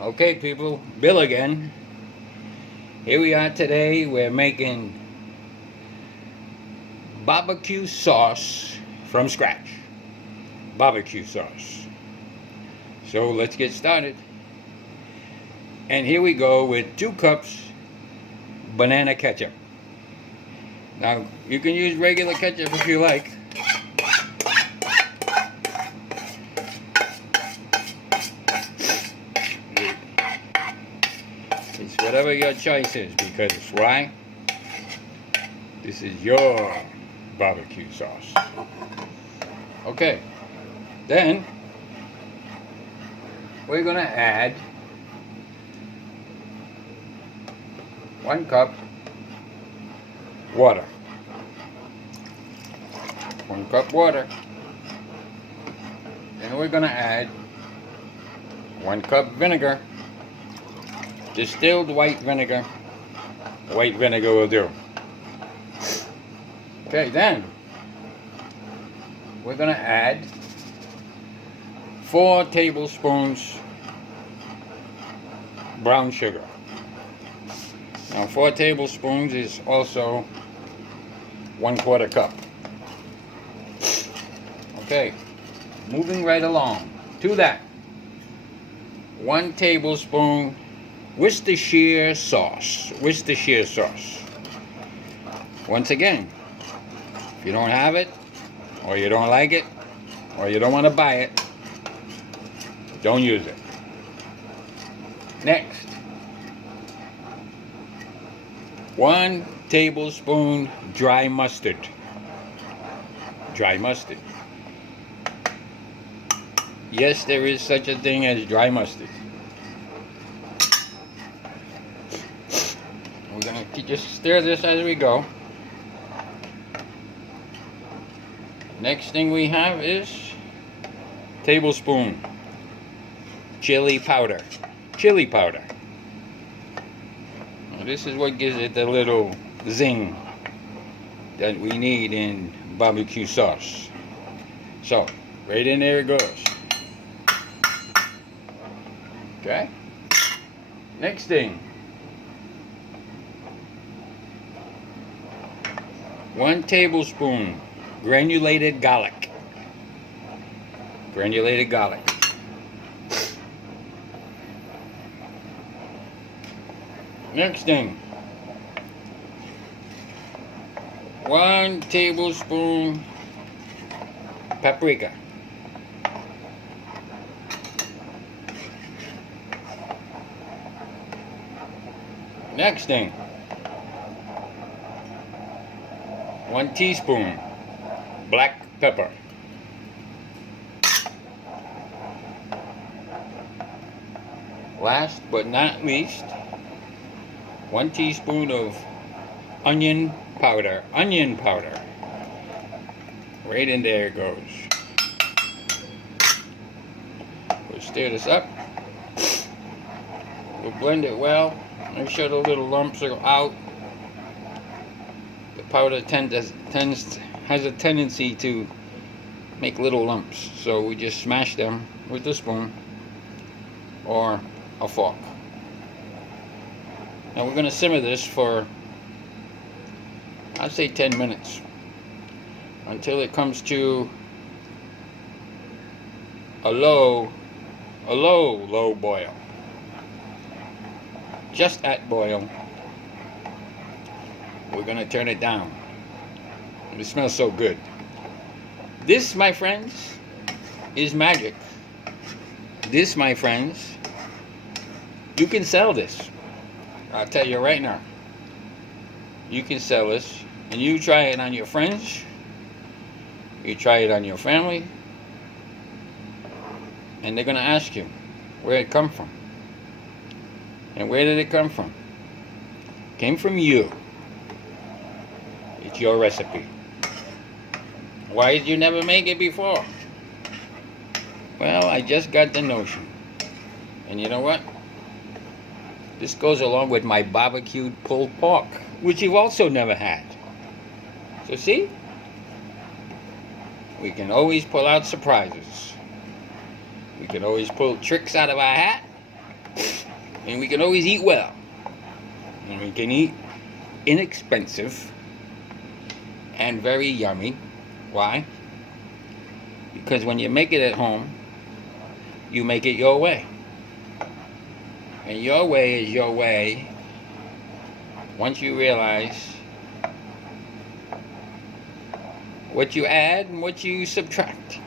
Okay, people, Bill again. Here we are today. We're making barbecue sauce from scratch. Barbecue sauce. So let's get started. And here we go with 2 cups banana ketchup. Now, you can use regular ketchup if you like. It's whatever your choice is, because why? This is your barbecue sauce. Okay, then we're gonna add 1 cup water. 1 cup water. Then we're gonna add 1 cup vinegar. Distilled white vinegar. White vinegar will do. Okay, then we're gonna add 4 tablespoons brown sugar. Now 4 tablespoons is also 1/4 cup. Okay, moving right along to that, 1 tablespoon Worcestershire sauce. Worcestershire sauce. Once again, if you don't have it, or you don't like it, or you don't want to buy it, don't use it. Next, 1 tablespoon dry mustard. Dry mustard. Yes, there is such a thing as dry mustard. We're going to just stir this as we go. Next thing we have is tablespoon chili powder. Chili powder. Now this is what gives it the little zing that we need in barbecue sauce. So, right in there it goes. Okay? Next thing, 1 tablespoon granulated garlic. Granulated garlic. Next thing, 1 tablespoon paprika. Next thing, 1 teaspoon black pepper. Last but not least, 1 teaspoon of onion powder. Onion powder. Right in there it goes. We'll stir this up. We'll blend it well. Make sure the little lumps are out. The powder has a tendency to make little lumps, so we just smash them with a spoon or a fork. Now we're going to simmer this for, I'd say 10 minutes, until it comes to a low boil. Just at boil. We're going to turn it down. It smells so good. This, my friends, is magic. This, my friends, you can sell this. I'll tell you right now. You can sell this, and you try it on your friends. You try it on your family, and they're going to ask you where it come from. And where did it come from? It came from you. It's your recipe. Why did you never make it before? Well, I just got the notion. And you know what? This goes along with my barbecued pulled pork, which you've also never had. So see? We can always pull out surprises. We can always pull tricks out of our hat And we can always eat well. And we can eat inexpensive and very yummy. Why? Because when you make it at home, you make it your way. And your way is your way once you realize what you add and what you subtract.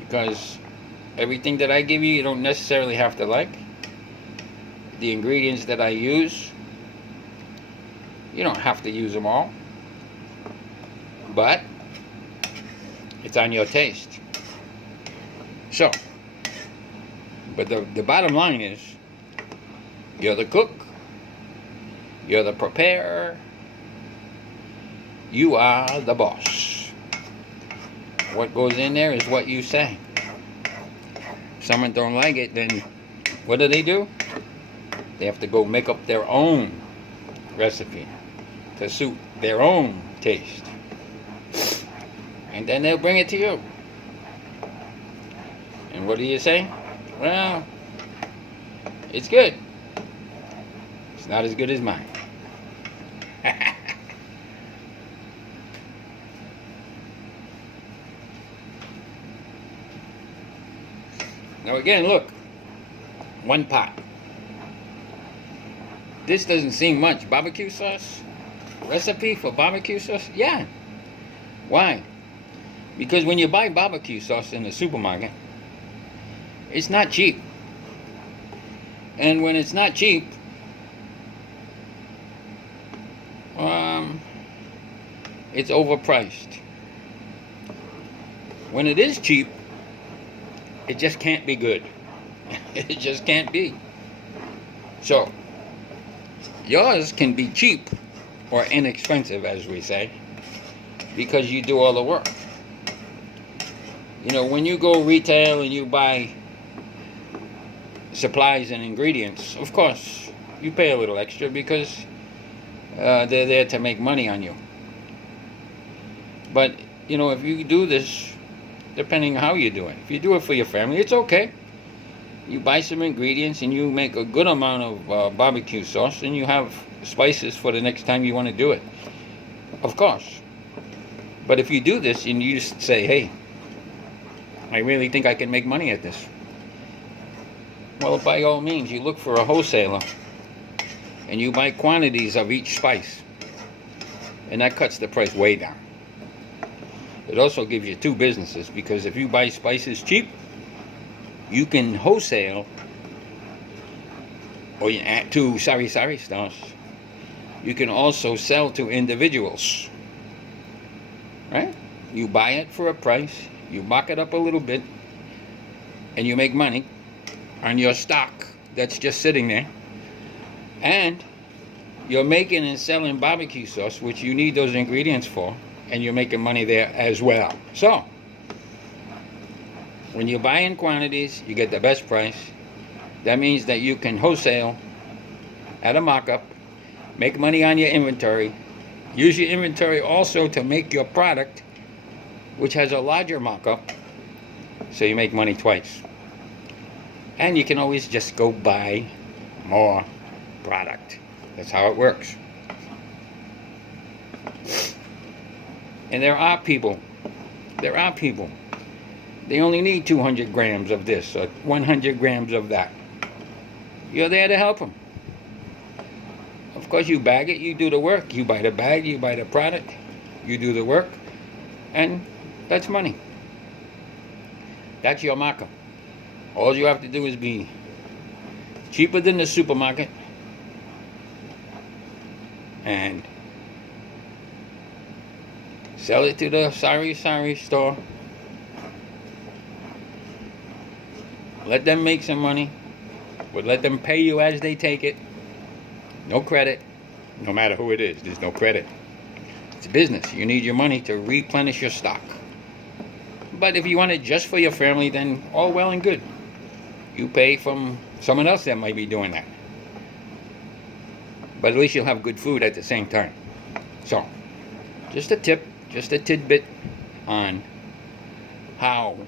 Because everything that I give you, you don't necessarily have to like. The ingredients that I use, you don't have to use them all. But it's on your taste. So, but the bottom line is, you're the cook, you're the preparer, you are the boss. What goes in there is what you say. If someone don't like it, then what do? They have to go make up their own recipe to suit their own taste. And then they'll bring it to you. And what do you say? Well, it's good. It's not as good as mine. Now again, look. One pot. This doesn't seem much. Barbecue sauce? Recipe for barbecue sauce? Yeah. Why? Because when you buy barbecue sauce in the supermarket, it's not cheap. And when it's not cheap, it's overpriced. When it is cheap, it just can't be good. It just can't be. So, yours can be cheap or inexpensive, as we say, because you do all the work. You know, when you go retail and you buy supplies and ingredients, of course, you pay a little extra because they're there to make money on you. But, you know, if you do this, depending on how you do it, if you do it for your family, it's okay. You buy some ingredients and you make a good amount of barbecue sauce, and you have spices for the next time you want to do it. Of course. But if you do this and you just say, hey, I really think I can make money at this. Well, by all means, you look for a wholesaler and you buy quantities of each spice. And that cuts the price way down. It also gives you two businesses, because if you buy spices cheap, you can wholesale, or you add to sari stores. You can also sell to individuals. Right? You buy it for a price, you mark it up a little bit, and you make money on your stock that's just sitting there. And you're making and selling barbecue sauce, which you need those ingredients for, and you're making money there as well. So, when you buy in quantities, you get the best price. That means that you can wholesale at a markup, make money on your inventory, use your inventory also to make your product, which has a larger markup, so you make money twice. And you can always just go buy more product. That's how it works. And there are people, they only need 200 grams of this or 100 grams of that. You're there to help them. Of course, you bag it, you do the work. You buy the bag, you buy the product, you do the work, and that's money. That's your markup. All you have to do is be cheaper than the supermarket and sell it to the sari store. Let them make some money, but let them pay you as they take it. No credit, no matter who it is. There's no credit. It's a business. You need your money to replenish your stock. But if you want it just for your family, then all well and good. You pay from someone else that might be doing that. But at least you'll have good food at the same time. So, just a tip, just a tidbit on how.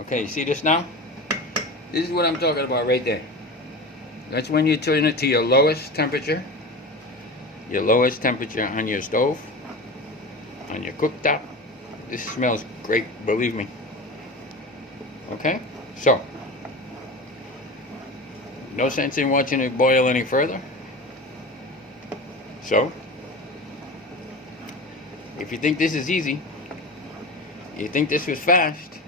Okay, you see this now? This is what I'm talking about right there. That's when you turn it to your lowest temperature. Your lowest temperature on your stove, on your cooktop. This smells great, believe me. Okay? So, no sense in watching it boil any further. So, if you think this is easy, you think this was fast,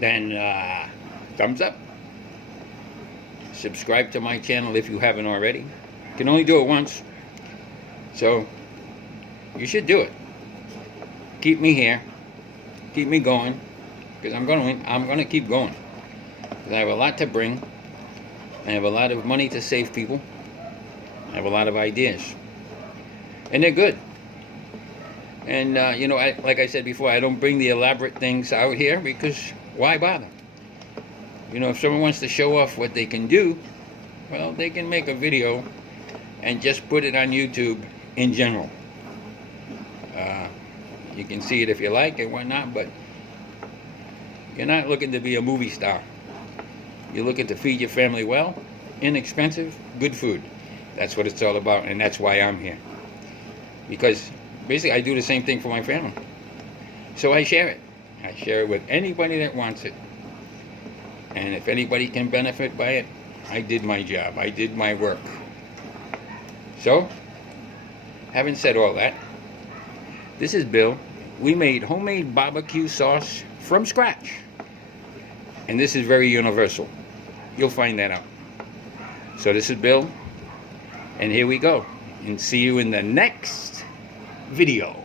then thumbs up. Subscribe to my channel if you haven't already. You can only do it once, so you should do it. Keep me here, keep me going, because I'm gonna keep going. Because I have a lot to bring. I have a lot of money to save people. I have a lot of ideas, and they're good. And you know, like I said before, I don't bring the elaborate things out here because why bother? You know, if someone wants to show off what they can do, well, they can make a video and just put it on YouTube in general. You can see it if you like and whatnot, but you're not looking to be a movie star. You're looking to feed your family well, inexpensive, good food. That's what it's all about, and that's why I'm here. Because basically I do the same thing for my family. So I share it. I share it with anybody that wants it. And if anybody can benefit by it, I did my job. I did my work. So, having said all that, this is Bill. We made homemade barbecue sauce from scratch. And this is very universal. You'll find that out. So this is Bill. And here we go. And see you in the next video.